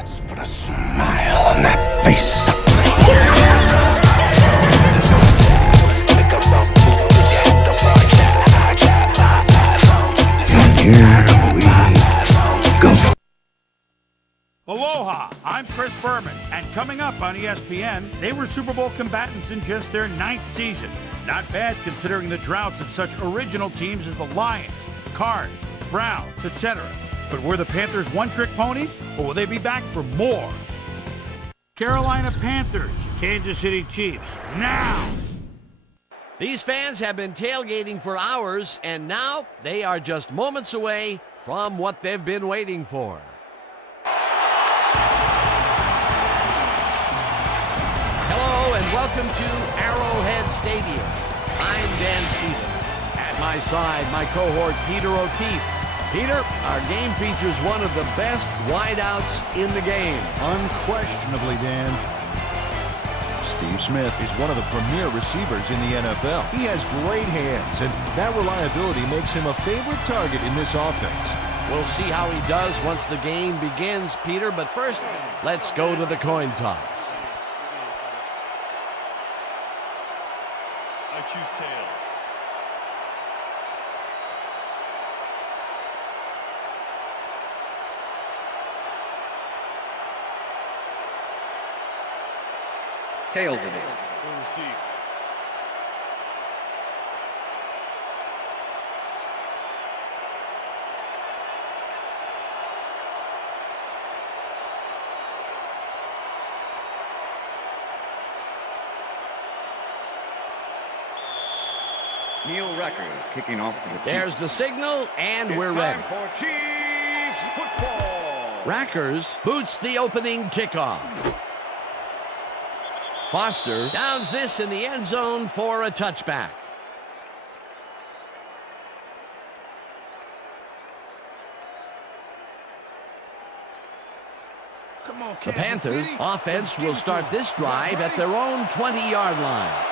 Let's put a smile on that face. Here we go. Aloha, I'm Chris Berman, and coming up on ESPN, they were Super Bowl combatants in just their 9th season. Not bad considering the droughts of such original teams as the Lions, Cards, Browns, etc. But were the Panthers one-trick ponies, or will they be back for more? Carolina Panthers, Kansas City Chiefs, now! These fans have been tailgating for hours, and now they are just moments away from what they've been waiting for. Hello, and welcome to Arrowhead Stadium. I'm Dan Stevens. At my side, my cohort, Peter O'Keefe. Peter, our game features one of the best wideouts in the game. Unquestionably, Dan. Steve Smith is one of the premier receivers in the NFL. He has great hands, and that reliability makes him a favorite target in this offense. We'll see how he does once the game begins, Peter, but first, let's go to the coin toss. I choose tails. Tails it is. We'll receive. Neil Record kicking off for the Chiefs. There's the signal, and we're ready. For Chiefs football. Rackers boots the opening kickoff. Foster downs this in the end zone for a touchback. Come on, The Panthers offense will start this drive at their own 20-yard line.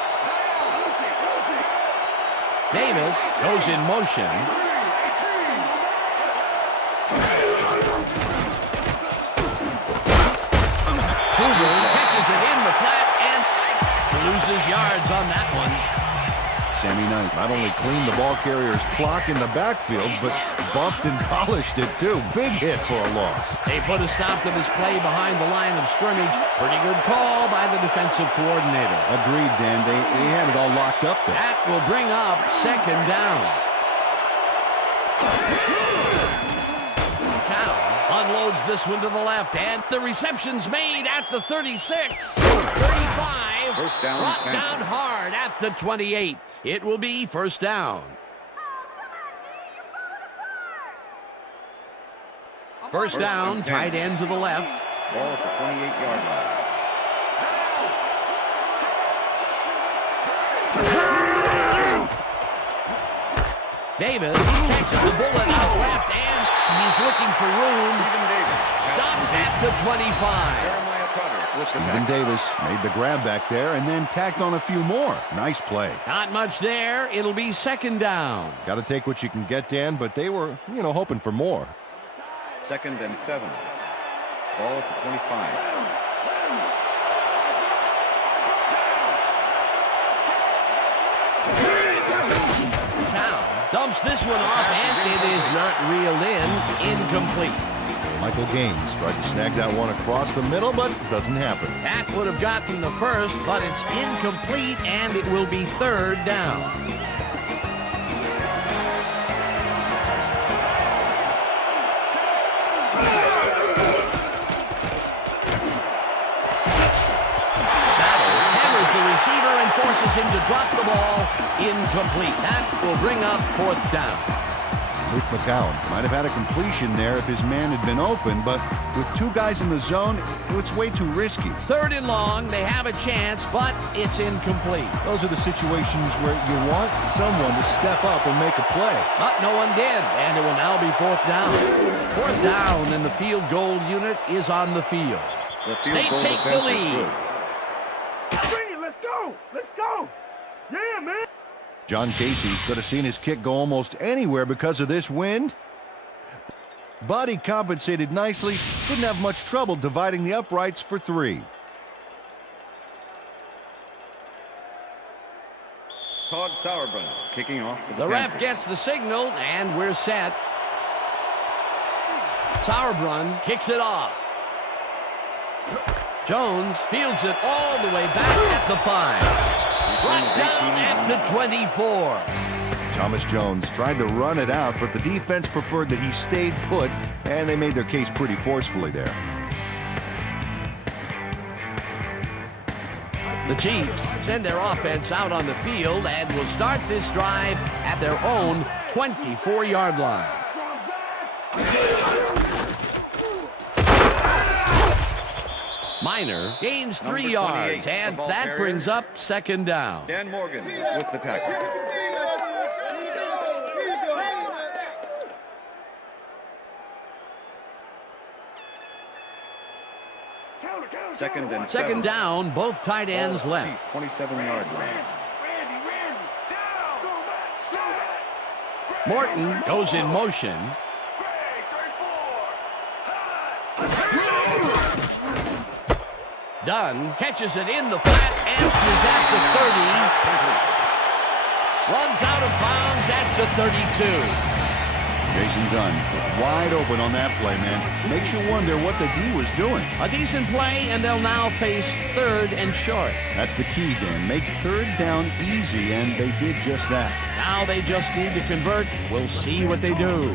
Davis goes in motion. Hoover catches it in the flat and loses yards on that one. Sammy Knight not only cleaned the ball carrier's clock in the backfield, but buffed and polished it too. Big hit for a loss. They put a stop to this play behind the line of scrimmage. Pretty good call by the defensive coordinator. Agreed, Dan. They had it all locked up there. That will bring up second down. Cow unloads this one to the left, and the reception's made at the 36, 35, First down, brought Panthers. down hard at the 28. It will be first down. First down, tight end to the left. Ball at the 28-yard line. Davis catches the bullet out left, and he's looking for room. Stopped at the 25. Jeremiah Trotter with the Stephen tackle. Davis made the grab back there and then tacked on a few more. Nice play. Not much there. It'll be second down. Got to take what you can get, Dan, but they were, hoping for more. 2nd and 7. Ball at the 25. Cow dumps this one off, and it is not reeled in. Incomplete. Michael Gaines tried to snag that one across the middle, but doesn't happen. That would have gotten the first, but it's incomplete, and it will be third down. Battle hammers the receiver and forces him to drop the ball. Incomplete. That will bring up fourth down. Luke McCown might have had a completion there if his man had been open, but with two guys in the zone, it's way too risky. Third and long. They have a chance, but it's incomplete. Those are the situations where you want someone to step up and make a play. But no one did, and it will now be fourth down. Fourth down, and the field goal unit is on the field. The field They goal take the attempt is lead. good. Bring it, let's go! Let's go! Yeah, man! John Casey could have seen his kick go almost anywhere because of this wind. but he compensated nicely. Didn't have much trouble dividing the uprights for 3. Todd Sauerbrunn kicking off for The ref gets the signal, and we're set. Sauerbrunn kicks it off. Jones fields it all the way back at the 5. Brought down at the 24. Thomas Jones tried to run it out, but the defense preferred that he stayed put, and they made their case pretty forcefully there. The Chiefs send their offense out on the field and will start this drive at their own 24-yard line. Minor gains 3 yards, and that brings up 2nd down. Dan Morgan with the tackle. Second down, both tight ends left. 27-yard line. Morton goes in motion. Dunn catches it in the flat and is at the 30. Runs out of bounds at the 32. Jason Dunn was wide open on that play, man. Makes you wonder what the D was doing. A decent play, and they'll now face 3rd and short. That's the key, Dan. Make 3rd down easy, and they did just that. Now they just need to convert. We'll see what they do.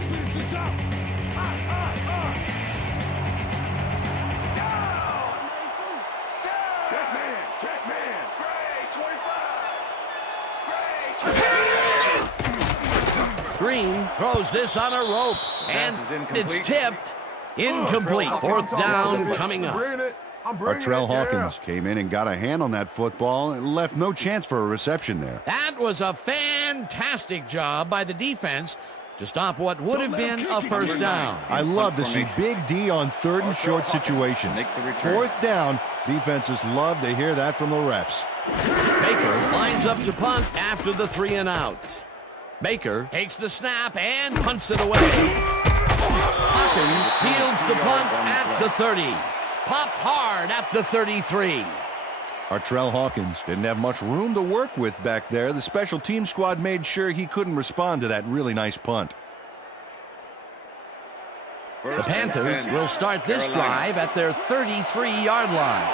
Green throws this on a rope, and it's tipped. Incomplete. 4th down coming up. Artrell Hawkins came in and got a hand on that football and left no chance for a reception there. That was a fantastic job by the defense to stop what would have been a 1st down. I love to see Big D on 3rd and short situations. 4th down, defenses love to hear that from the refs. Baker lines up to punt after the 3 and out. Baker takes the snap and punts it away. Hawkins fields the punt at the 30. Popped hard at the 33. Artrell Hawkins didn't have much room to work with back there. The special team squad made sure he couldn't respond to that really nice punt. The Panthers will start this drive at their 33-yard line.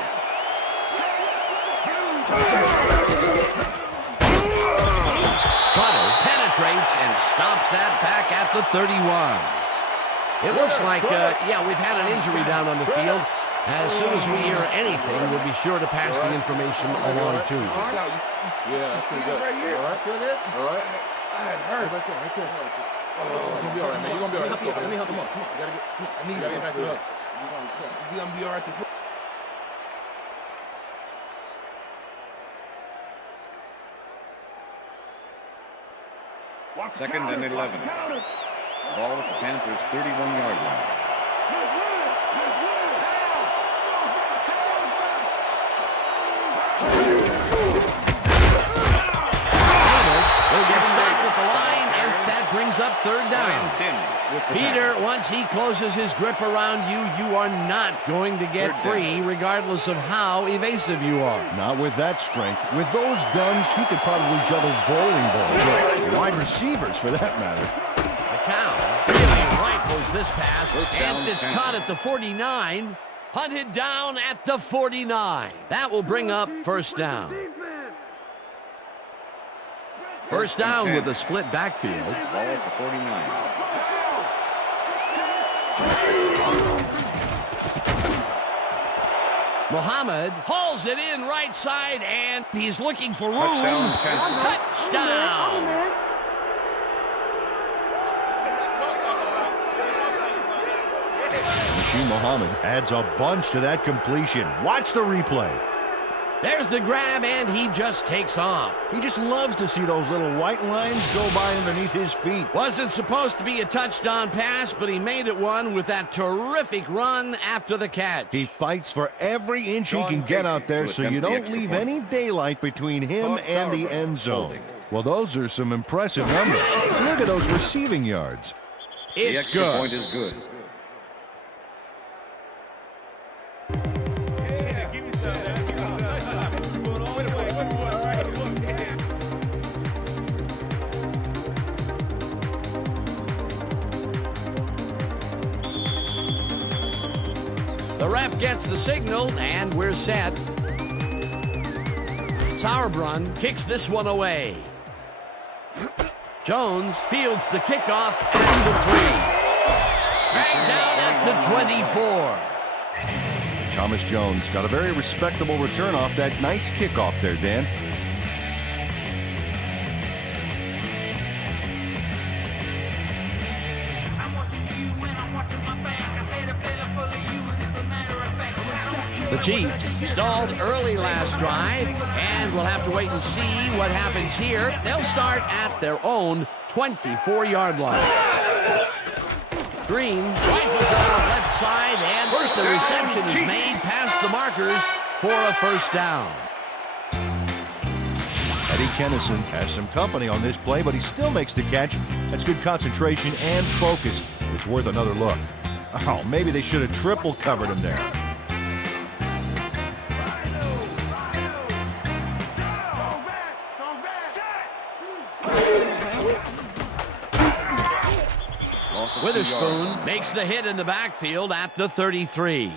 Trotter penetrates and stops that back at the 31. It looks like, we've had an injury down on the field. As soon as we hear anything, we'll be sure to pass the information along to you. Yeah, that's pretty good. All right? Feel this? All right. I heard. Right there. You're gonna be all right, man. You're gonna be all right. Let's go. Let me help him up. Come on. You gotta get back to us. You're gonna be all right. Second and 11. Ball at the Panthers' 31-yard line. Will get stopped at the line, and that brings up 3rd down. Peter, once he closes his grip around you, you are not going to get free, regardless of how evasive you are. Not with that strength. With those guns, he could probably juggle bowling balls, or wide receivers for that matter. McCown really rifles this pass, and it's caught at the 49. Hunted down at the 49. That will bring up 1st down. 1st down with a split backfield. Ball at the 49. Muhammad hauls it in right side, and he's looking for room. Touchdown. Muhammad adds a bunch to that completion. Watch the replay. There's the grab, and he just takes off. He just loves to see those little white lines go by underneath his feet. Wasn't supposed to be a touchdown pass, but he made it one with that terrific run after the catch. He fights for every inch he can get out there, so you don't leave any daylight between him and the end zone. Well, those are some impressive numbers. Look at those receiving yards. It's the extra good. point is good. The ref gets the signal, and we're set. Sauerbrunn kicks this one away. Jones fields the kickoff at the 3. Dragged down at the 24. Thomas Jones got a very respectable return off that nice kickoff there, Dan. The Chiefs stalled early last drive, and we'll have to wait and see what happens here. They'll start at their own 24-yard line. Green rifles it out left side, and first the reception is made past the markers for a first down. Eddie Kennison has some company on this play, but he still makes the catch. That's good concentration and focus. It's worth another look. Oh, maybe they should have triple covered him there. Witherspoon makes the hit in the backfield at the 33.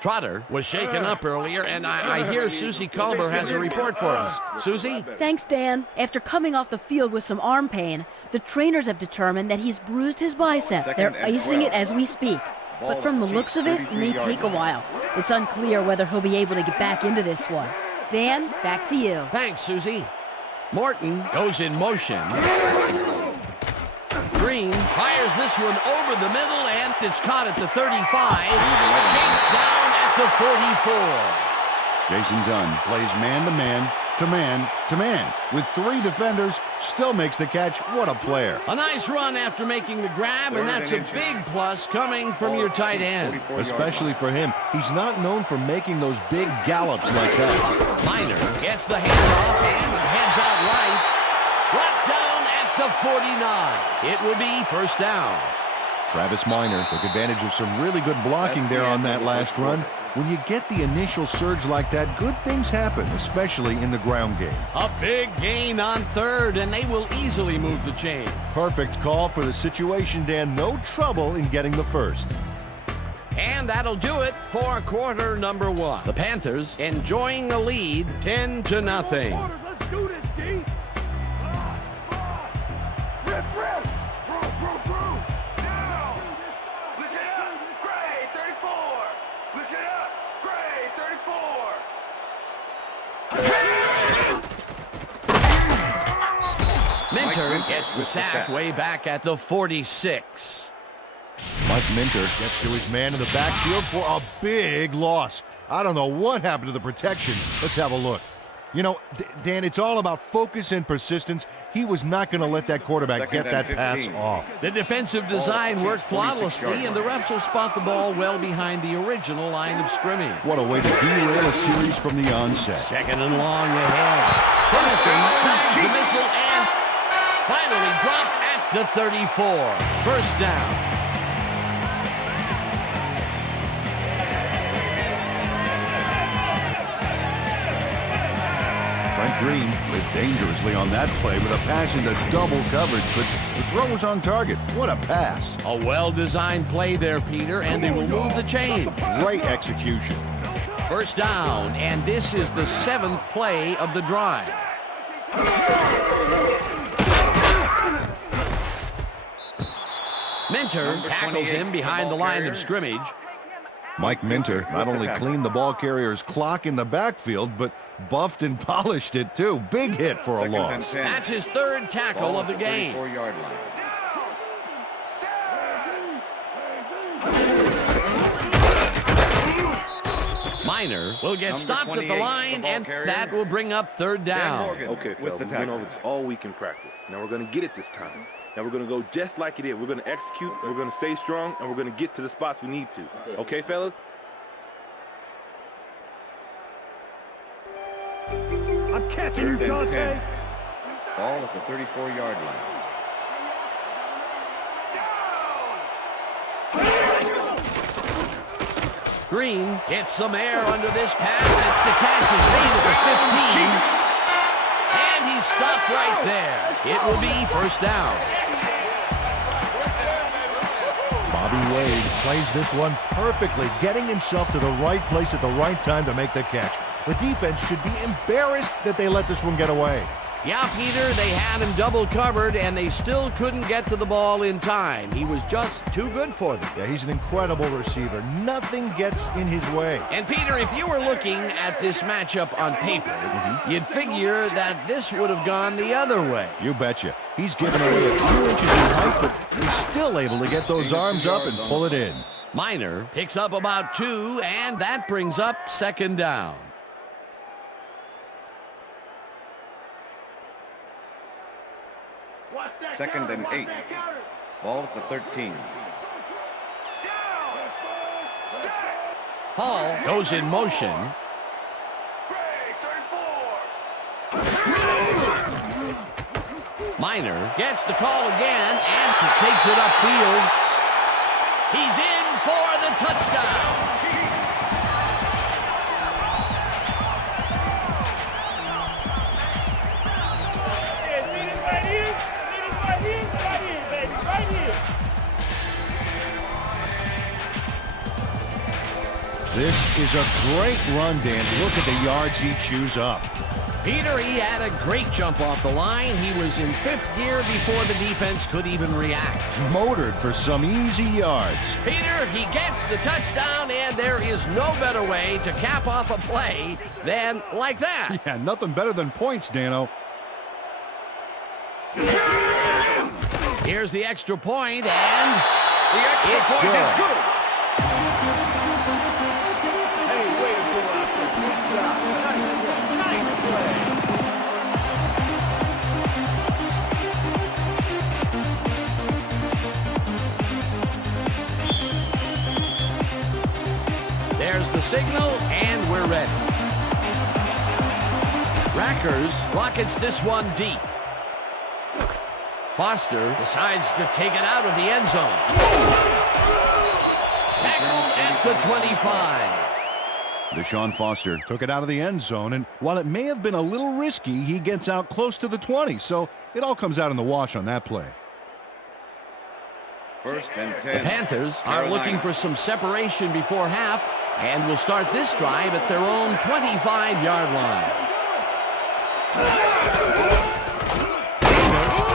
Trotter was shaken up earlier, and I hear Susie Culber has a report for us. Susie? Thanks, Dan. After coming off the field with some arm pain, the trainers have determined that he's bruised his bicep. They're icing it as we speak. But from the looks of it, it may take a while. It's unclear whether he'll be able to get back into this one. Dan, back to you. Thanks, Susie. Morton goes in motion. Green fires this one over the middle, and it's caught at the 35. Chased down at the 44. Jason Dunn plays man-to-man to man-to-man. With 3 defenders, still makes the catch. What a player. A nice run after making the grab, and that's a big plus coming from your tight end. Especially for him. He's not known for making those big gallops like that. Miner gets the handoff and heads out right. Brought down at the 49. It will be first down. Travis Miner took advantage of some really good blocking there on that last run. When you get the initial surge like that, good things happen, especially in the ground game. A big gain on third, and they will easily move the chain. Perfect call for the situation, Dan. No trouble in getting the first. And that'll do it for quarter number 1. The Panthers enjoying the lead 10-0. Let's do this, D. Rip. Now. Listen up. Gray, 34. Listen up. Gray, 34. Minter gets the sack way back at the 46. Mike Minter gets to his man in the backfield for a big loss. I don't know what happened to the protection. Let's have a look. You know, Dan, it's all about focus and persistence. He was not going to let that quarterback get that pass off. The defensive design worked flawlessly, and the refs will spot the ball well behind the original line of scrimmage. What a way to derail a series from the onset. Second and long ahead. Kennison tags the missile and finally dropped at the 34. First down. Frank Green lived dangerously on that play with a pass into double coverage, but the throw was on target. What a pass. A well-designed play there, Peter, and they will move the chain. Great execution. First down, and this is the 7th play of the drive. Minter tackles him behind the line of scrimmage. Mike Minter not only cleaned the ball carrier's clock in the backfield, but buffed and polished it too. Big hit for a loss. That's his 3rd tackle of the game. 34-yard line. Miner will get stopped at the line, and that will bring up 3rd down. Okay, fellas, we know it's all week in practice. Now we're going to get it this time. Now we're going to go just like it is. We're going to execute, we're going to stay strong, and we're going to get to the spots we need to. Okay, fellas? I'm catching you, Dante. Ball at the 34-yard line. Green gets some air under this pass, and the catch is made at the 15. And he's stopped right there. It will be first down. Bobby Wade plays this one perfectly, getting himself to the right place at the right time to make the catch. The defense should be embarrassed that they let this one get away. Yeah, Peter, they had him double covered, and they still couldn't get to the ball in time. He was just too good for them. Yeah, he's an incredible receiver. Nothing gets in his way. And, Peter, if you were looking at this matchup on paper, you'd figure that this would have gone the other way. You betcha. He's given away a few inches in height, but he's still able to get those arms up and pull it in. Miner picks up about 2, and that brings up 2nd down. Second and 8. Ball at the 13. Hall goes in motion. Miner gets the call again and takes it upfield. He's in for the touchdown. This is a great run, Dan. Look at the yards he chews up. Peter, he had a great jump off the line. He was in 5th gear before the defense could even react. Motored for some easy yards. Peter, he gets the touchdown, and there is no better way to cap off a play than like that. Yeah, nothing better than points, Dano. Here's the extra point, and The extra it's point good. is good. There's the signal, and we're ready. Rackers rockets this one deep. Foster decides to take it out of the end zone. Tackled at the 25. Deshaun Foster took it out of the end zone, and while it may have been a little risky, he gets out close to the 20, so it all comes out in the wash on that play. First and 10. The Panthers are Carolina. looking for some separation before half and will start this drive at their own 25-yard line.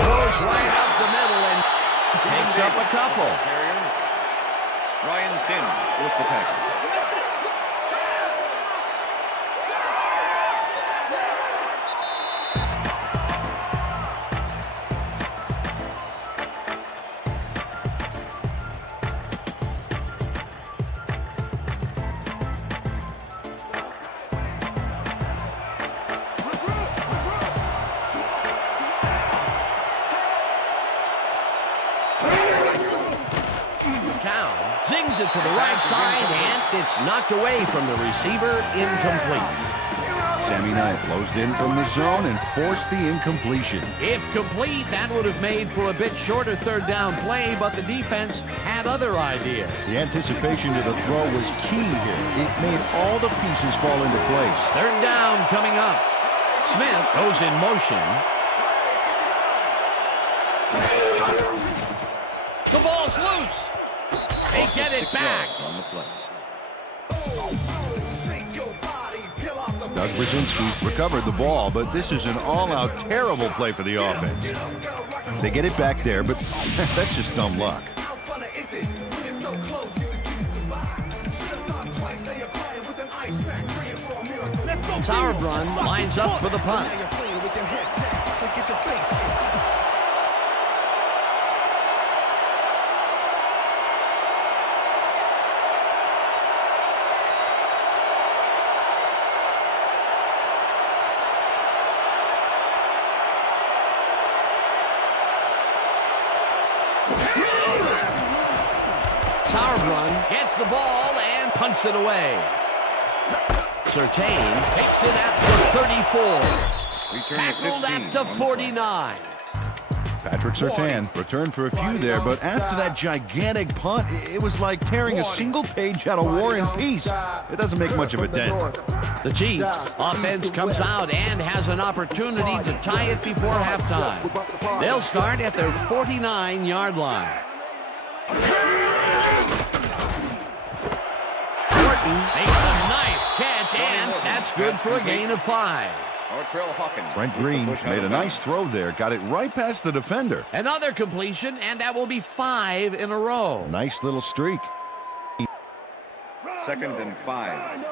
Goes right up the middle and picks up a couple. Carrier. Ryan Sims with the tackle. Zings it to the right side, and it's knocked away from the receiver, incomplete. Sammy Knight closed in from the zone and forced the incompletion. If complete, that would have made for a bit shorter 3rd down play, but the defense had other ideas. The anticipation to the throw was key here. It made all the pieces fall into place. 3rd down coming up. Smith goes in motion. The ball's loose. They get it back. On the play. Doug Brzezinski recovered the ball, but this is an all-out terrible play for the offense. They get it back there, but that's just dumb luck. Sauerbrunn lines up for the punt. Sauerbrunn gets the ball and punts it away. Surtain takes it at the 34. Return Tackled to 15 at the on the 49. Patrick Surtain returned for a few there, but after that gigantic punt, it was like tearing a single page out of War and Peace. It doesn't make much of a dent. The Chiefs offense comes out and has an opportunity to tie it before halftime. They'll start at their 49-yard line. Makes a nice catch, and that's good for a gain of 5. Brent Green made a nice throw there. Got it right past the defender. Another completion, and that will be 5 in a row. Nice little streak. 2nd and 5.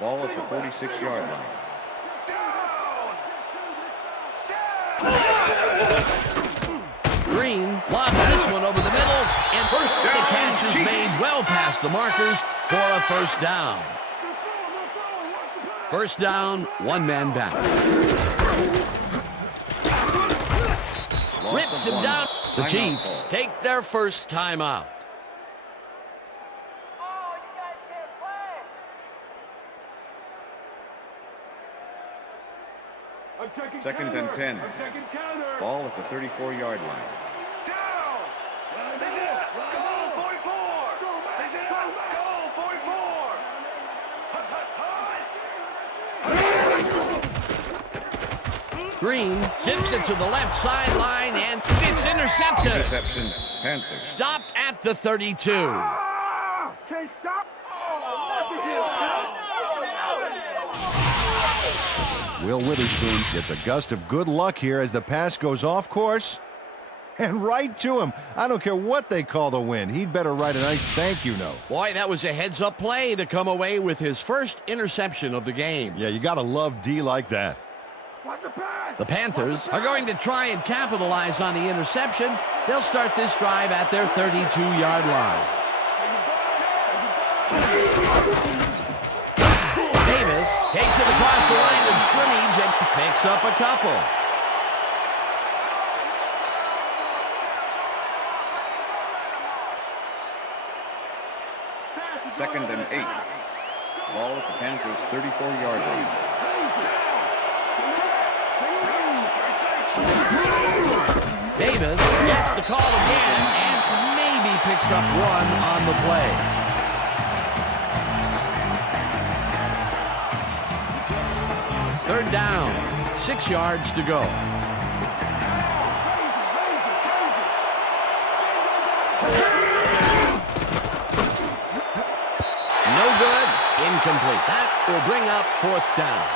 Ball at the 46-yard line. Green lobs this one over the middle, and first the catch is made well past the markers for a first down. First down, one man back. Rips him down. The Chiefs take their first timeout. Second and 10. Ball at the 34-yard line. Green zips it to the left sideline, and it's intercepted. Interception, Panthers. Stopped at the 32. Will Witherspoon gets a gust of good luck here as the pass goes off course and right to him. I don't care what they call the win. He'd better write a nice thank you note. Boy, that was a heads-up play to come away with his first interception of the game. Yeah, you got to love D like that. The Panthers are going to try and capitalize on the interception. They'll start this drive at their 32-yard line. Davis takes it across the line of scrimmage and picks up a couple. Second and 8. Ball at the Panthers' 34-yard line. Davis gets the call again and maybe picks up one on the play. Third down, 6 yards to go. No good, incomplete. That will bring up 4th down.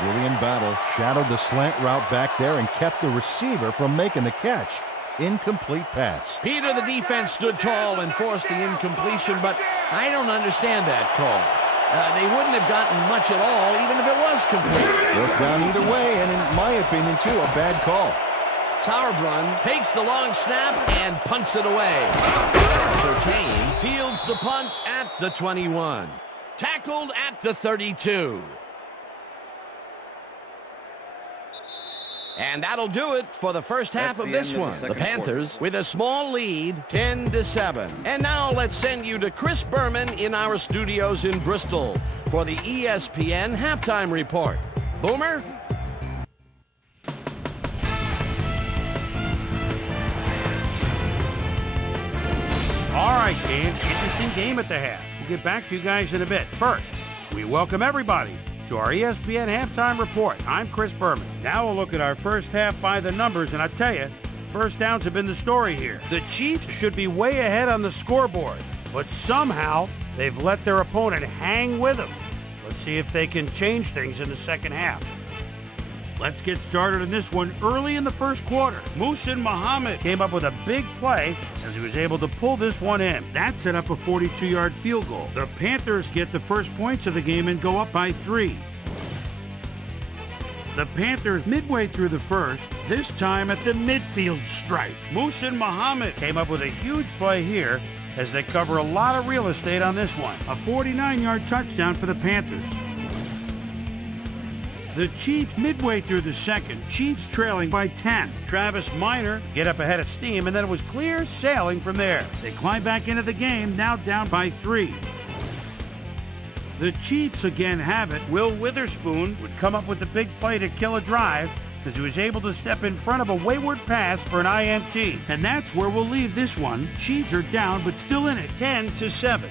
Julian Battle shadowed the slant route back there and kept the receiver from making the catch. Incomplete pass. Peter, the defense stood tall and forced the incompletion, but I don't understand that call. They wouldn't have gotten much at all, even if it was complete. Worked down either way, and in my opinion, too, a bad call. Sauerbrunn takes the long snap and punts it away. Surtain fields the punt at the 21. Tackled at the 32. And that'll do it for the first half of this one. The Panthers with a small lead, 10-7. And now let's send you to Chris Berman in our studios in Bristol for the ESPN halftime report. Boomer? All right, Dan, interesting game at the half. We'll get back to you guys in a bit. First, we welcome everybody to our ESPN halftime report. I'm Chris Berman. Now we'll look at our first half by the numbers, and I tell you, first downs have been the story here. The Chiefs should be way ahead on the scoreboard, but somehow they've let their opponent hang with them. Let's see if they can change things in the second half. Let's get started in this one early in the first quarter. Muhsin Muhammad came up with a big play as he was able to pull this one in. That set up a 42-yard field goal. The Panthers get the first points of the game and go up by 3. The Panthers midway through the first, this time at the midfield stripe. Muhsin Muhammad came up with a huge play here as they cover a lot of real estate on this one. A 49-yard touchdown for the Panthers. The Chiefs midway through the second, Chiefs trailing by 10. Travis Minor get up ahead of steam, and then it was clear sailing from there. They climb back into the game, now down by 3. The Chiefs again have it. Will Witherspoon would come up with the big play to kill a drive as he was able to step in front of a wayward pass for an INT. And that's where we'll leave this one. Chiefs are down, but still in it, 10-7.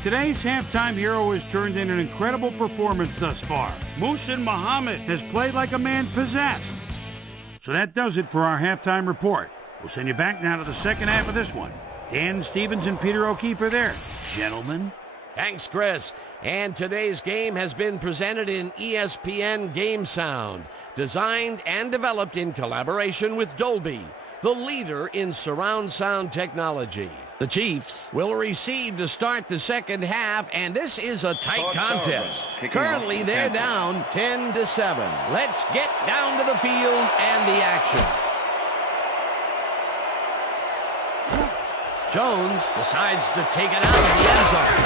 Today's halftime hero has turned in an incredible performance thus far. Muhsin Muhammad has played like a man possessed. So that does it for our halftime report. We'll send you back now to the second half of this one. Dan Stevens and Peter O'Keefe are there. Gentlemen. Thanks, Chris. And today's game has been presented in ESPN Game Sound, designed and developed in collaboration with Dolby, the leader in surround sound technology. The Chiefs will receive to start the second half, and this is a tight contest. Currently, they're down 10-7. Let's get down to the field and the action. Jones decides to take it out of the end zone.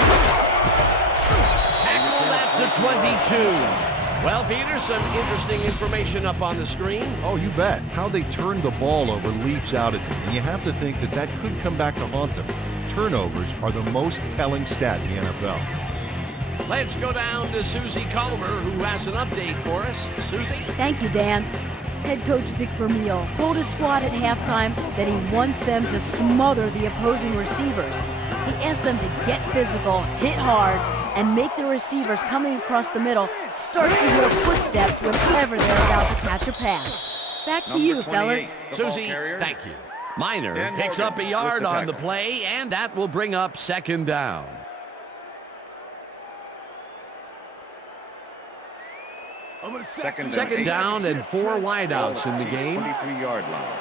Tackled at the 22. Well, Peter, some interesting information up on the screen. Oh, you bet. How they turned the ball over leaps out at me, and you have to think that that could come back to haunt them. Turnovers are the most telling stat in the NFL. Let's go down to Susie Culver, who has an update for us. Susie? Thank you, Dan. Head coach Dick Vermeil told his squad at halftime that he wants them to smother the opposing receivers. He asked them to get physical, hit hard, and make the receivers coming across the middle start to hear footsteps whenever they're about to catch a pass. Back to you, fellas. Susie, thank you. Minor picks up a yard on the play, and that will bring up second down. Second down and 4 wideouts in the game. 23-yard line.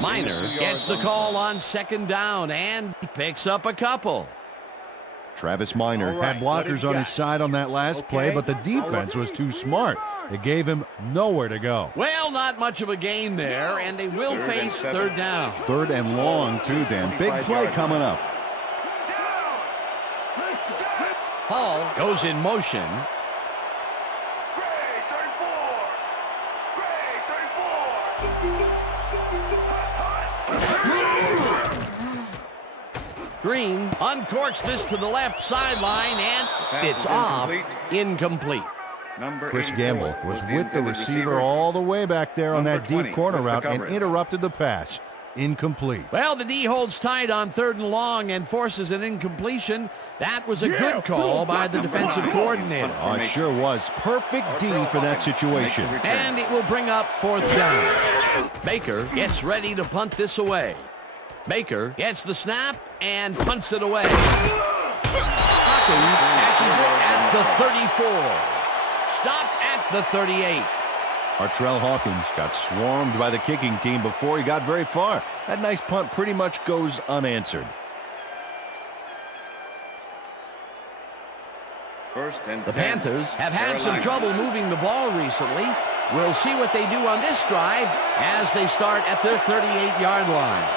Minor gets the call on second down and picks up a couple. Travis Minor had blockers on his side on that last play, but the defense was too smart. It gave him nowhere to go. Well, not much of a gain there, and they will face third down. Third and long, too, Dan. Big play coming up. Hall goes in motion. Green uncorks this to the left sideline, and it's off. Incomplete. Chris Gamble was with the receiver all the way back there on that deep corner route and interrupted the pass. Incomplete. Well, the D holds tight on third and long and forces an incompletion. That was a good call by the defensive coordinator. Oh, it sure was. Perfect D for that situation. And it will bring up fourth down. Baker gets ready to punt this away. Baker gets the snap and punts it away. Hawkins catches it at the 34. Stopped at the 38. Artrell Hawkins got swarmed by the kicking team before he got very far. That nice punt pretty much goes unanswered. The Panthers have had some trouble moving the ball recently. We'll see what they do on this drive as they start at their 38-yard line.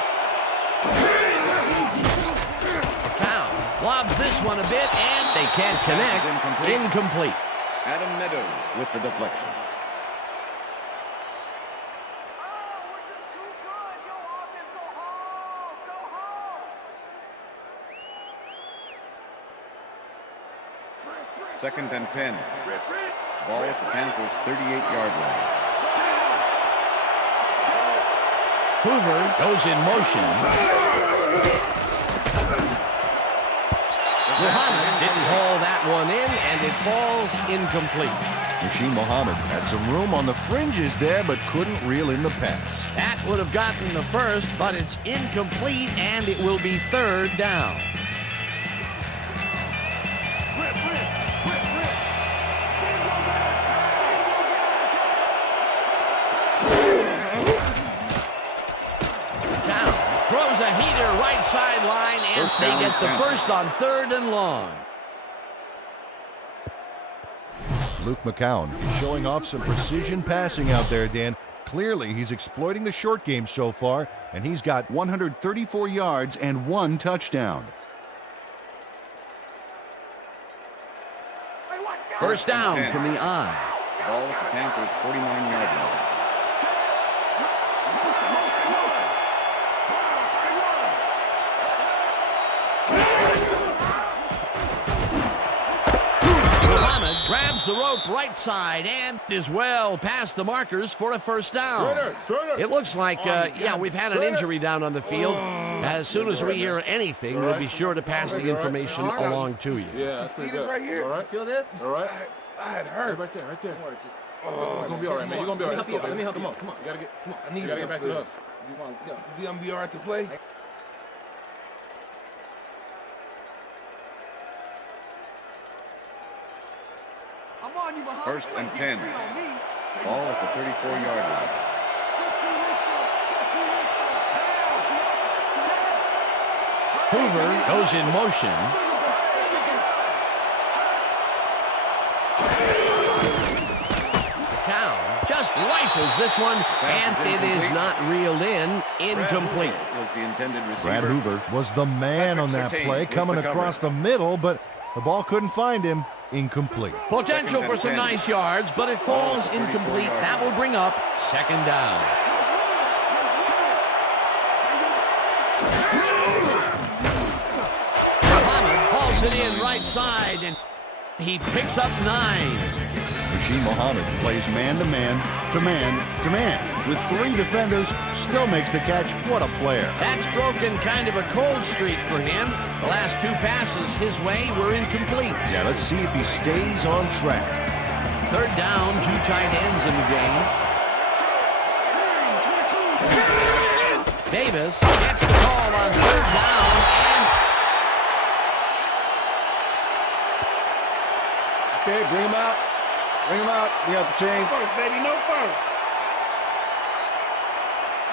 Cow lobs this one a bit, and they can't connect. Incomplete. Adam Meadows with the deflection. Second and 10. Ball at the Panthers' 38-yard line. Hoover goes in motion. Muhammad didn't haul that one in, and it falls incomplete. Rasheed Muhammad had some room on the fringes there, but couldn't reel in the pass. That would have gotten the first, but it's incomplete, and it will be third down. Throws a heater right sideline, and they get the first on third and long. Luke McCown is showing off some precision passing out there, Dan. Clearly, he's exploiting the short game so far, and he's got 134 yards and 1 touchdown. First down from the eye. Ball at the Panthers' 49-yard line. grabs the rope right side and is well past the markers for a first down. It looks like, yeah, we've had an injury down on the field. As soon as we hear anything, we'll be sure to pass the information along to you. Yeah, that's pretty good. Right here. All right. Feel this? All right. It hurts. Right there, right there. Oh, you're going to be all right, man. You're going to be all right. Let me help you. Come on. You got to get, come on. I need you to get back to us. You going to be all right to play? First and 10. Ball at the 34-yard line. Hoover goes in motion. Cow just rifles this one, and it is not reeled in. Incomplete. Was the intended receiver. Brad Hoover was the man on that play, coming across the middle, but the ball couldn't find him. Incomplete. Potential for some nice yards, but it falls incomplete. That will bring up second down. Muhammad hauls it in right side, and he picks up 9. Rasheed Muhammad plays man-to-man, to man-to-man. With 3 defenders, still makes the catch. What a player. That's broken kind of a cold streak for him. The last 2 passes his way were incomplete. Yeah, let's see if he stays on track. Third down, 2 tight ends in the game. Davis gets the call on third down, and Okay, bring him out. Bring him out. We got the chains. No first, baby. No first.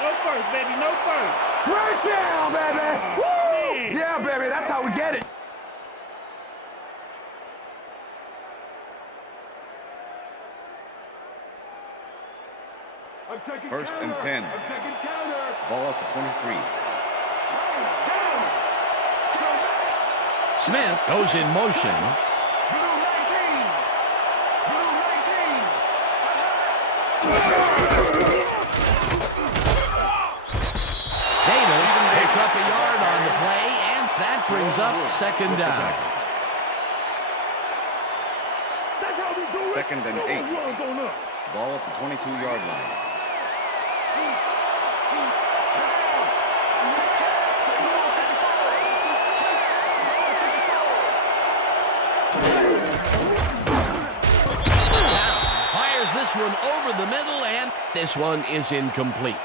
No first, baby. No first. Breakdown, baby. Woo! Yeah, baby. That's how we get it. First and 10. Ball at the 23. Smith goes in motion. Davis picks up a yard on the play, and that brings up second down. Second and 8. Ball at the 22-yard line. This one over the middle, and this one is incomplete.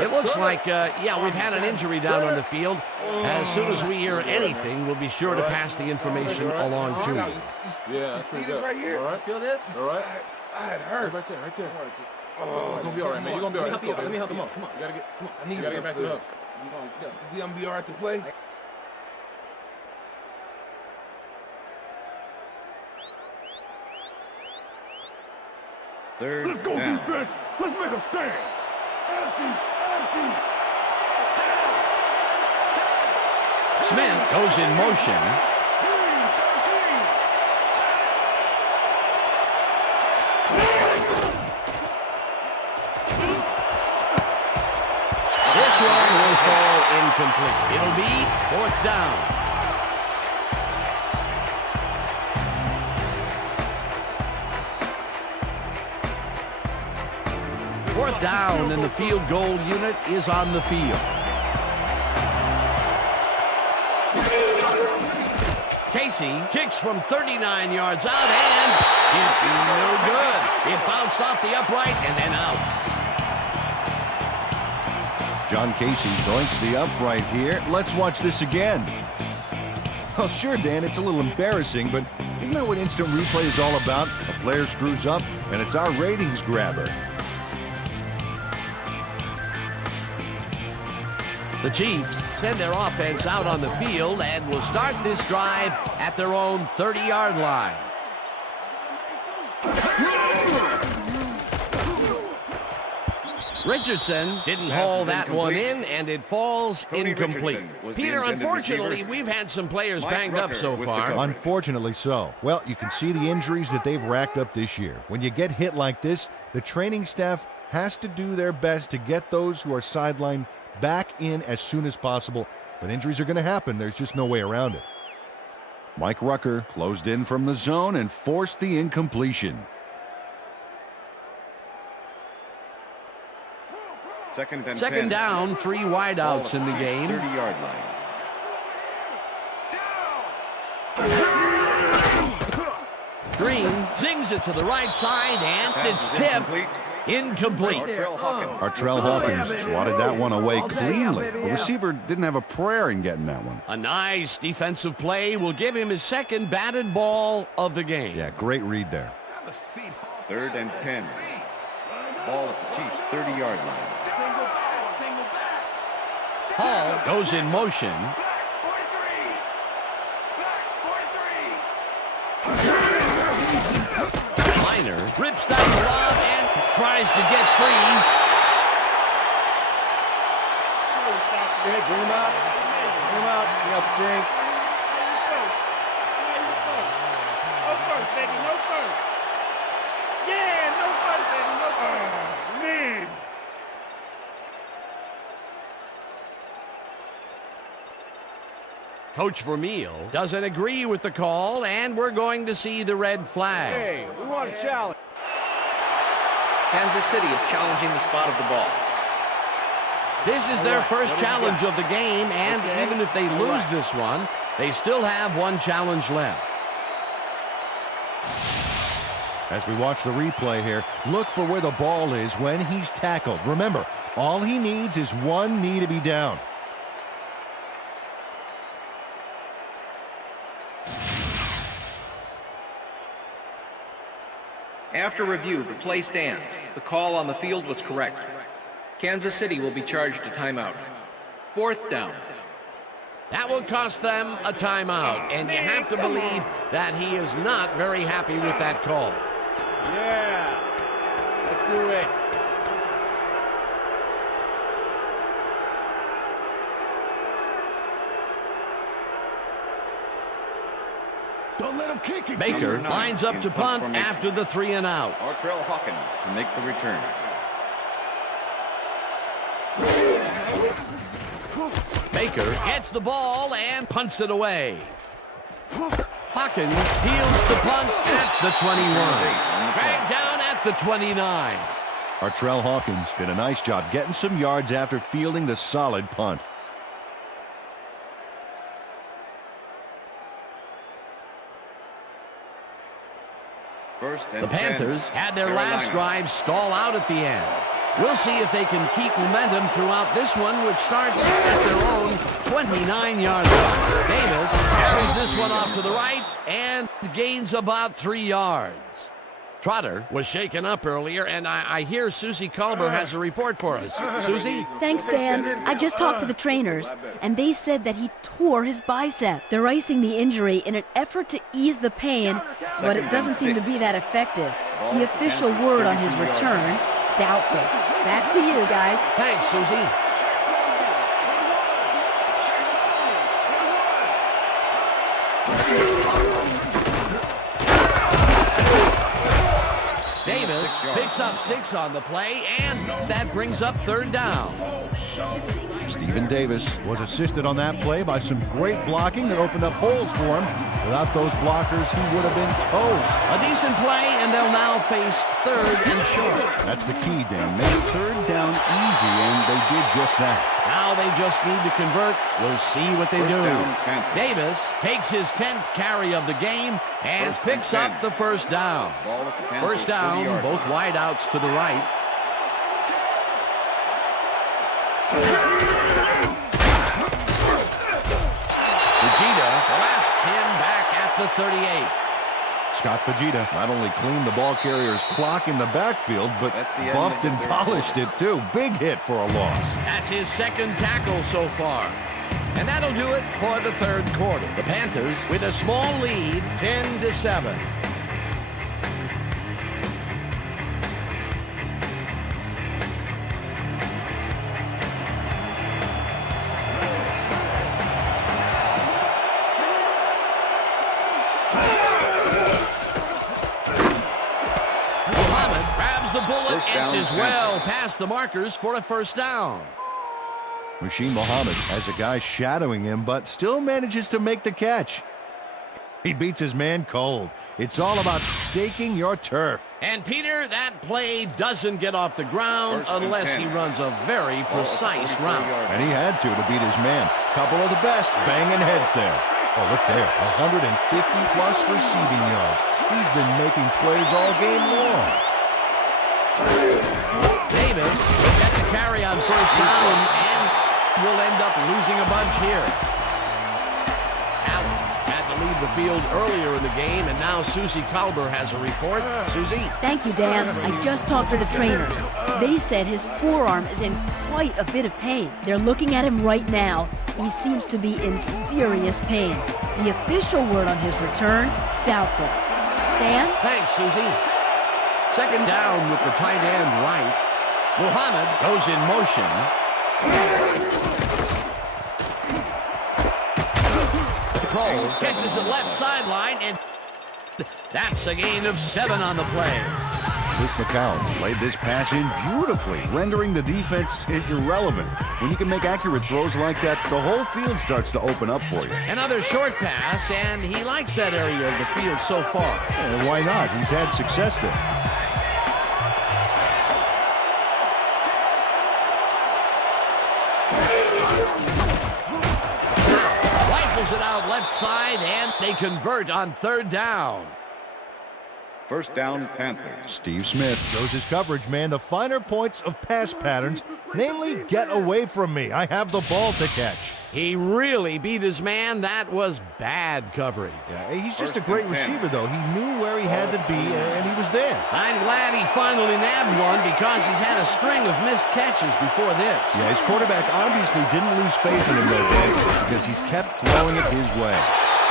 It looks like, yeah, we've had an injury down on the field. As soon as we hear anything, we'll be sure to pass the information along to you. Yeah, that's pretty good. Right here. All right. Feel this? All right. It hurts. Right there, right there. Oh, you're going to be all right, man. You're going to be all right. Let me help you. Come on. You got to get, come on. I need you to get back to us. You going to be all right to play? Third Let's go down. defense. Let's make a stand. Smith goes in motion. This one will fall incomplete. It'll be fourth down. Fourth down, and the field goal unit is on the field. Casey kicks from 39 yards out, and it's no good. It bounced off the upright and then out. John Casey doinks the upright here. Let's watch this again. Well, sure, Dan, it's a little embarrassing, but isn't that what instant replay is all about? A player screws up, and it's our ratings grabber. The Chiefs send their offense out on the field and will start this drive at their own 30-yard line. Richardson didn't haul that one in, and it falls incomplete. Peter, unfortunately, we've had some players banged up so far. Unfortunately so. Well, you can see the injuries that they've racked up this year. When you get hit like this, the training staff has to do their best to get those who are sidelined back in as soon as possible. But injuries are going to happen. There's just no way around it. Mike Rucker closed in from the zone and forced the incompletion. Second and Second 10. down, 3 wideouts in the game. 30-yard line. Green zings it to the right side, and it's tipped. Incomplete. Artrell Hawkins swatted that one away cleanly. The receiver didn't have a prayer in getting that one. A nice defensive play will give him his second batted ball of the game. Yeah, great read there. Third and 10. Ball at the Chiefs' 30-yard line. Hall goes in motion. Liner rips down the lob and tries to get free. Bring him out. Bring him out. Bring out the drink. No first, baby. No first. Yeah, no first, baby. No first. Man. Coach Vermeil doesn't agree with the call, and we're going to see the red flag. Hey, we want a challenge. Kansas City is challenging the spot of the ball. This is their first challenge of the game, and even if they lose this one, they still have one challenge left. As we watch the replay here, look for where the ball is when he's tackled. Remember, all he needs is one knee to be down. After review, the play stands. The call on the field was correct. Kansas City will be charged a timeout. Fourth down. That will cost them a timeout, and you have to believe that he is not very happy with that call. Yeah. Let's do it. Don't let him kick it. Baker lines up to punt after the 3 and out. Artrell Hawkins to make the return. Baker gets the ball and punts it away. Hawkins peels the punt at the 21. Dragged down at the 29. Artrell Hawkins did a nice job getting some yards after fielding the solid punt. The Panthers had their last drive stall out at the end. We'll see if they can keep momentum throughout this one, which starts at their own 29-yard line. Davis carries this one off to the right and gains about 3 yards. Trotter was shaken up earlier, and I hear Susie Culber has a report for us. Susie? Thanks, Dan. I just talked to the trainers, and they said that he tore his bicep. They're icing the injury in an effort to ease the pain, but it doesn't seem to be that effective. The official word on his return, doubtful. Back to you, guys. Thanks, Susie. Davis picks up 6 on the play, and that brings up 3rd down. Stephen Davis was assisted on that play by some great blocking that opened up holes for him. Without those blockers, he would have been toast. A decent play, and they'll now face 3rd and short. That's the key, Dan. Make 3rd down easy, and they did just that. Now they just need to convert. We'll see what they do. Davis takes his 10th carry of the game and picks up the 1st down. First down, both wideouts to the right. Fujita blasts him back at the 38. Scott Fujita not only cleaned the ball carrier's clock in the backfield, but buffed and polished it too. Big hit for a loss. That's his 2nd tackle so far. And that'll do it for the 3rd quarter. The Panthers with a small lead, 10-7. And is well past the markers for a 1st down. Rasheed Muhammad has a guy shadowing him, but still manages to make the catch. He beats his man cold. It's all about staking your turf. And Peter, that play doesn't get off the ground unless he runs a very precise route. And he had to beat his man. Couple of the best banging heads there. Oh, look there, 150-plus receiving yards. He's been making plays all game long. Davis will get the carry on first down and will end up losing a bunch here. Allen had to leave the field earlier in the game, and now Susie Kalber has a report. Susie? Thank you, Dan. I just talked to the trainers. They said his forearm is in quite a bit of pain. They're looking at him right now. He seems to be in serious pain. The official word on his return, doubtful. Dan? Thanks, Susie. Second down with the tight end right. Muhammad goes in motion. Cole catches it left sideline, and that's a gain of 7 on the play. Luke McCown played this pass in beautifully, rendering the defense irrelevant. When you can make accurate throws like that, the whole field starts to open up for you. Another short pass, and he likes that area of the field so far. And why not? He's had success there. Rifles it out left side, and they convert on third down. First down, Panthers. Steve Smith shows his coverage man the finer points of pass patterns, namely, get away from me. I have the ball to catch. He really beat his man. That was bad coverage. Yeah, he's just a great receiver, though. He knew where he had to be, and he was there. I'm glad he finally nabbed one because he's had a string of missed catches before this. Yeah, his quarterback obviously didn't lose faith in him, though, Dan, because he's kept throwing it his way.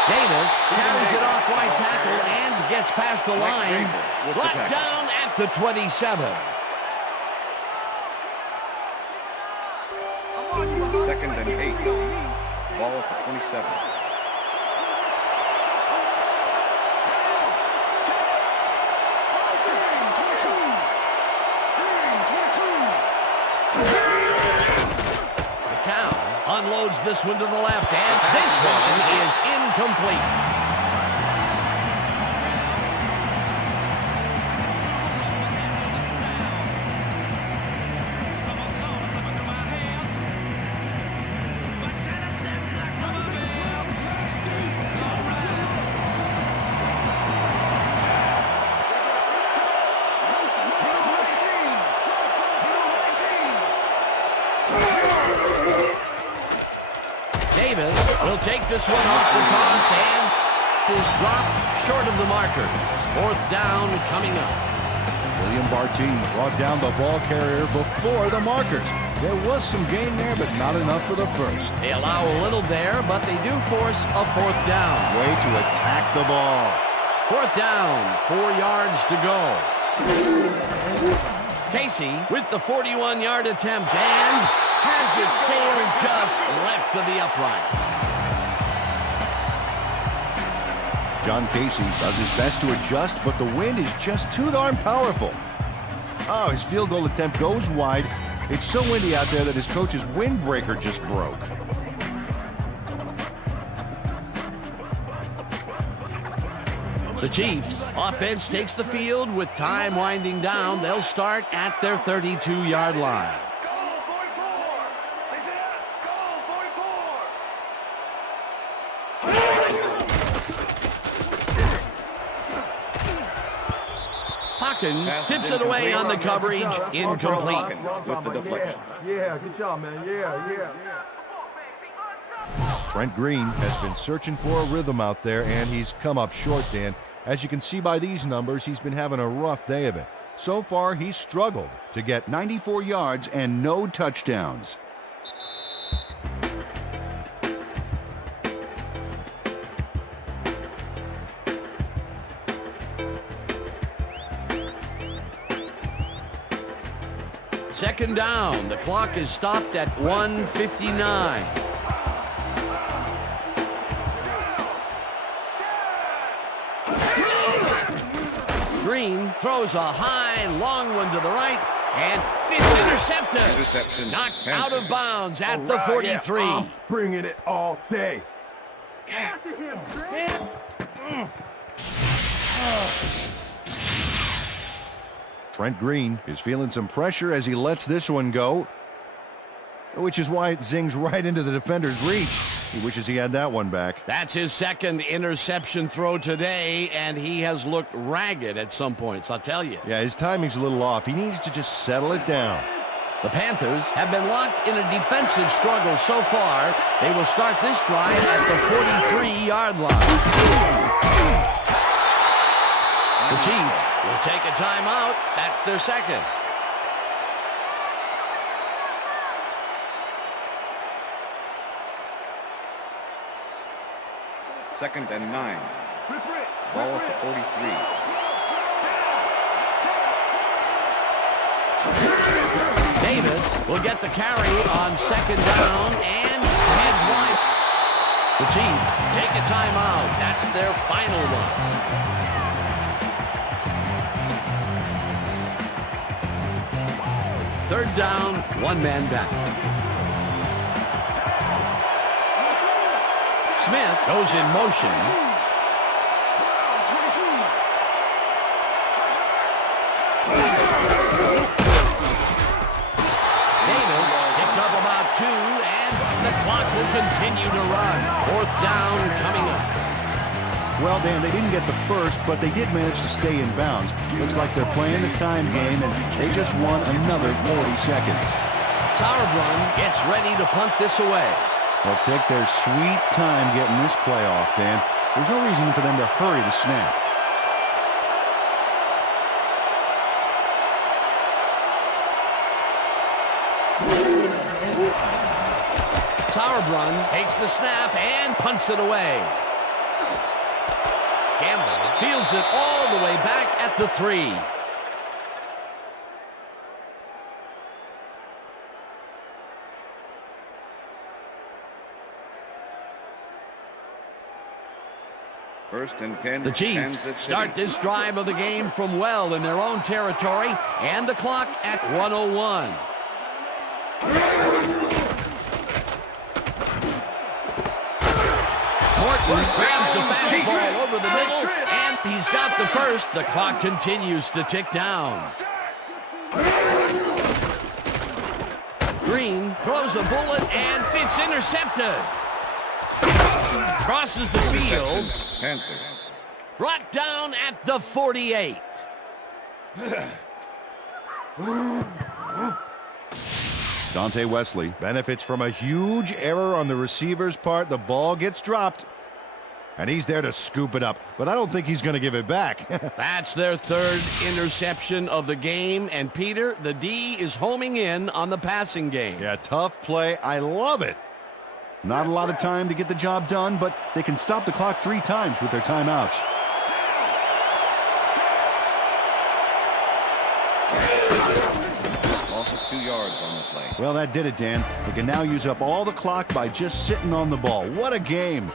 Davis carries it off right tackle and gets past the line. Brought down at the 27. Second and 8. Ball at the 27. McCown unloads this one to the left, and this one is incomplete. Davis will take this one off the toss and is dropped short of the markers. Fourth down coming up. William Barty brought down the ball carrier before the markers. There was some gain there, but not enough for the first. They allow a little there, but they do force a fourth down. Way to attack the ball. Fourth down, 4 yards to go. Casey with the 41-yard attempt and has it sailed just left of the upright. John Casey does his best to adjust, but the wind is just too darn powerful. Oh, his field goal attempt goes wide. It's so windy out there that his coach's windbreaker just broke. The Chiefs offense takes the field with time winding down. They'll start at their 32-yard line. Hawkins tips it away on the coverage. Incomplete. With the deflection. Yeah, good job, man. Yeah. Brent Green has been searching for a rhythm out there, and he's come up short, Dan. As you can see by these numbers, he's been having a rough day of it. So far, he's struggled to get 94 yards and no touchdowns. Second down. The clock is stopped at 1:59. Green throws a high, long one to the right, and it's intercepted. Interception. Knocked out of bounds at the 43. I'm bringing it all day. Trent Green is feeling some pressure as he lets this one go, which is why it zings right into the defender's reach. He wishes he had that one back. That's his second interception throw today, and he has looked ragged at some points, I'll tell you. Yeah, his timing's a little off. He needs to just settle it down. The Panthers have been locked in a defensive struggle so far. They will start this drive at the 43-yard line. The Chiefs will take a timeout. That's their second. Second and 9. Ball at the 43. Davis will get the carry on second down and heads wide. The Chiefs take a timeout. That's their final one. Third down, one man back. Smith goes in motion. Davis picks up about 2, and the clock will continue to run. Fourth down coming up. Well, Dan, they didn't get the first, but they did manage to stay in bounds. Looks like they're playing the time game, and they just won another 40 seconds. Sauerbrunn gets ready to punt this away. They'll take their sweet time getting this play off, Dan. There's no reason for them to hurry the snap. Sauerbrunn takes the snap and punts it away. Gamble fields it all the way back at the 3. First and 10. The Chiefs start this drive of the game from well in their own territory, and the clock at 1:01. Morton grabs the fastball over the middle, and he's got the first. The clock continues to tick down. Green throws a bullet, and it's intercepted. Crosses the field. Panthers. Brought down at the 48. Dante Wesley benefits from a huge error on the receiver's part. The ball gets dropped, and he's there to scoop it up, but I don't think he's going to give it back. That's their third interception of the game, and Peter, the D is homing in on the passing game. Yeah, tough play. I love it. Not a lot of time to get the job done, but they can stop the clock 3 times with their timeouts. Also 2 yards on the play. Well, that did it, Dan. They can now use up all the clock by just sitting on the ball. What a game.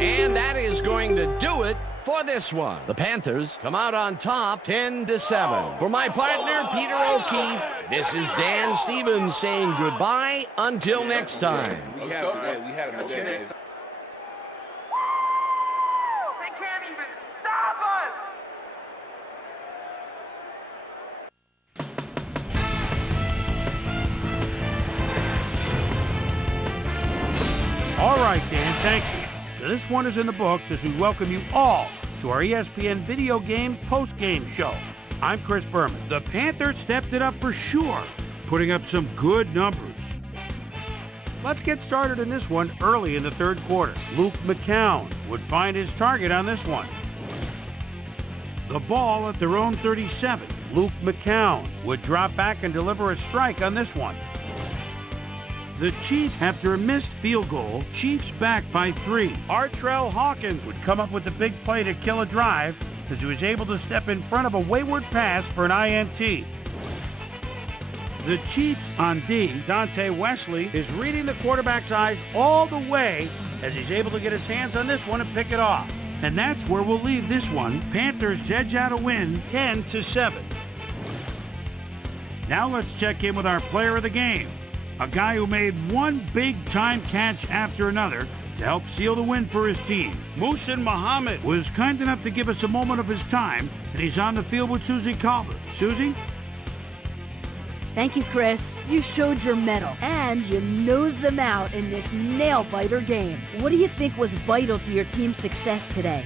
And that is going to do it for this one. The Panthers come out on top 10-7. For my partner, Peter O'Keefe, this is Dan Stevens saying goodbye until next time. We had him today. They can't even stop us! All right, Dan, thank you. So this one is in the books as we welcome you all to our ESPN Video Games post-game show. I'm Chris Berman. The Panthers stepped it up for sure, putting up some good numbers. Let's get started in this one early in the third quarter. Luke McCown would find his target on this one. The ball at their own 37. Luke McCown would drop back and deliver a strike on this one. The Chiefs, after a missed field goal, Chiefs back by 3. Artrell Hawkins would come up with the big play to kill a drive as he was able to step in front of a wayward pass for an INT. The Chiefs on D, Dante Wesley, is reading the quarterback's eyes all the way as he's able to get his hands on this one and pick it off. And that's where we'll leave this one. Panthers edge out a win 10-7. Now let's check in with our player of the game, a guy who made one big-time catch after another to help seal the win for his team. Muhsin Muhammad was kind enough to give us a moment of his time, and he's on the field with Susie Calvert. Susie? Thank you, Chris. You showed your mettle, and you nosed them out in this nail-biter game. What do you think was vital to your team's success today?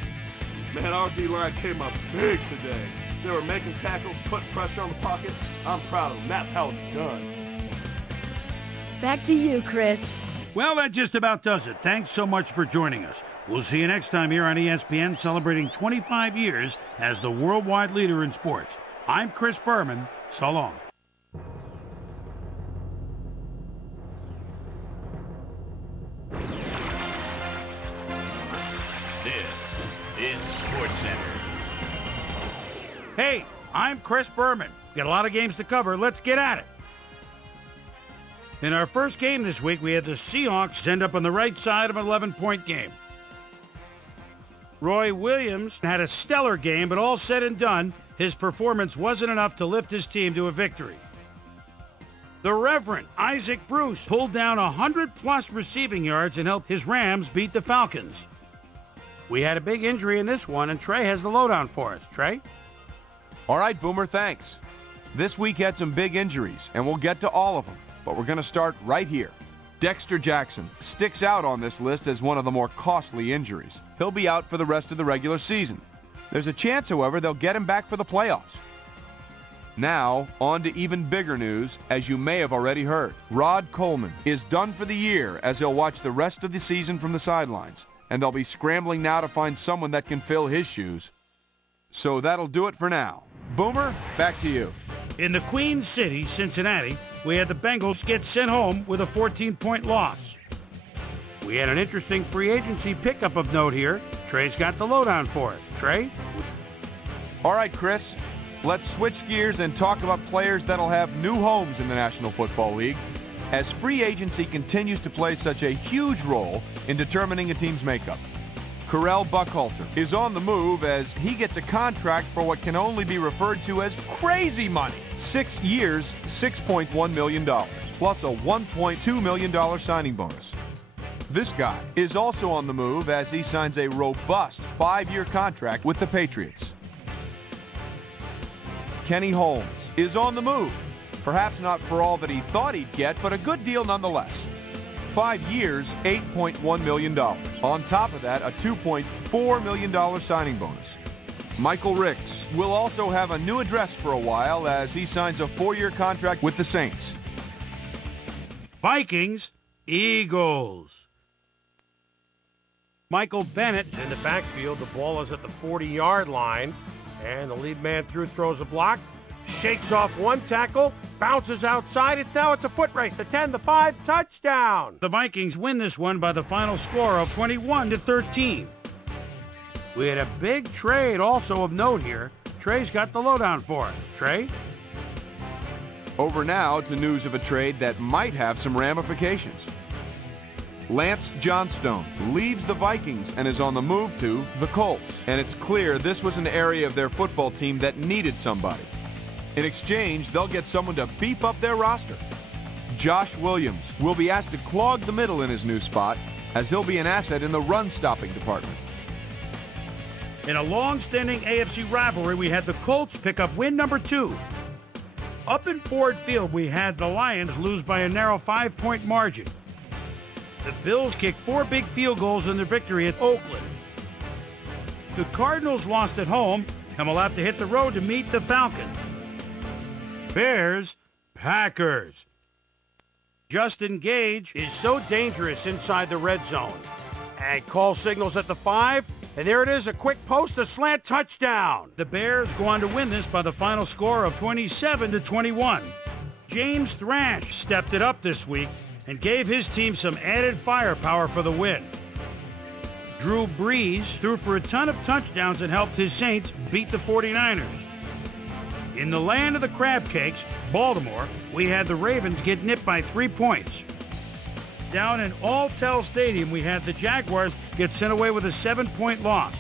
Man, our D-line came up big today. They were making tackles, putting pressure on the pocket. I'm proud of them. That's how it's done. Back to you, Chris. Well, that just about does it. Thanks so much for joining us. We'll see you next time here on ESPN, celebrating 25 years as the worldwide leader in sports. I'm Chris Berman. So long. This is SportsCenter. Hey, I'm Chris Berman. Got a lot of games to cover. Let's get at it. In our first game this week, we had the Seahawks end up on the right side of an 11-point game. Roy Williams had a stellar game, but all said and done, his performance wasn't enough to lift his team to a victory. The Reverend Isaac Bruce pulled down 100-plus receiving yards and helped his Rams beat the Falcons. We had a big injury in this one, and Trey has the lowdown for us. Trey? All right, Boomer, thanks. This week had some big injuries, and we'll get to all of them, but we're going to start right here. Dexter Jackson sticks out on this list as one of the more costly injuries. He'll be out for the rest of the regular season. There's a chance, however, they'll get him back for the playoffs. Now, on to even bigger news, as you may have already heard. Rod Coleman is done for the year as he'll watch the rest of the season from the sidelines, and they'll be scrambling now to find someone that can fill his shoes. So that'll do it for now. Boomer, back to you. In the Queen City, Cincinnati, we had the Bengals get sent home with a 14-point loss. We had an interesting free agency pickup of note here. Trey's got the lowdown for us. Trey? All right, Chris. Let's switch gears and talk about players that'll have new homes in the National Football League, as free agency continues to play such a huge role in determining a team's makeup. Correll Buckhalter is on the move as he gets a contract for what can only be referred to as crazy money. 6 years, $6.1 million, plus a $1.2 million signing bonus. This guy is also on the move as he signs a robust 5-year contract with the Patriots. Kenny Holmes is on the move. Perhaps not for all that he thought he'd get, but a good deal nonetheless. 5 years, $8.1 million. On top of that, a $2.4 million signing bonus. Michael Ricks will also have a new address for a while as he signs a 4-year contract with the Saints. Vikings, Eagles. Michael Bennett in the backfield. The ball is at the 40-yard line, and the lead man throws a block, shakes off one tackle, bounces outside. Now it's a foot race. The 10, the 5, touchdown. The Vikings win this one by the final score of 21-13. We had a big trade also of note here. Trey's got the lowdown for us. Trey? Over now to news of a trade that might have some ramifications. Lance Johnstone leaves the Vikings and is on the move to the Colts. And it's clear this was an area of their football team that needed somebody. In exchange, they'll get someone to beef up their roster. Josh Williams will be asked to clog the middle in his new spot, as he'll be an asset in the run-stopping department. In a long-standing AFC rivalry, we had the Colts pick up win number 2. Up in Ford Field, we had the Lions lose by a narrow 5-point margin. The Bills kicked 4 big field goals in their victory at Oakland. The Cardinals lost at home and will have to hit the road to meet the Falcons. Bears, Packers. Justin Gage is so dangerous inside the red zone. And call signals at the 5, and there it is, a quick post, a slant touchdown. The Bears go on to win this by the final score of 27-21. James Thrash stepped it up this week and gave his team some added firepower for the win. Drew Brees threw for a ton of touchdowns and helped his Saints beat the 49ers. In the land of the crab cakes, Baltimore, we had the Ravens get nipped by 3 points. Down in Alltel Stadium, we had the Jaguars get sent away with a 7-point loss.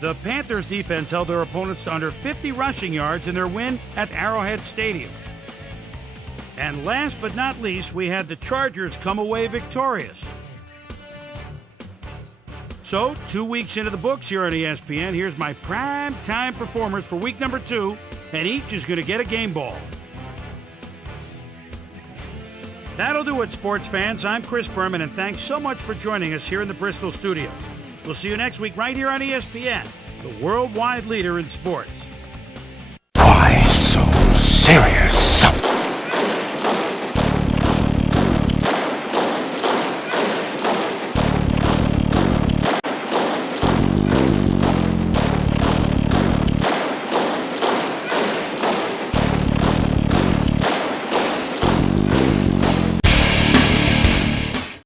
The Panthers defense held their opponents to under 50 rushing yards in their win at Arrowhead Stadium. And last but not least, we had the Chargers come away victorious. So, 2 weeks into the books here on ESPN, here's my prime time performers for week number 2, and each is going to get a game ball. That'll do it, sports fans. I'm Chris Berman, and thanks so much for joining us here in the Bristol studios. We'll see you next week right here on ESPN, the worldwide leader in sports. Why so serious?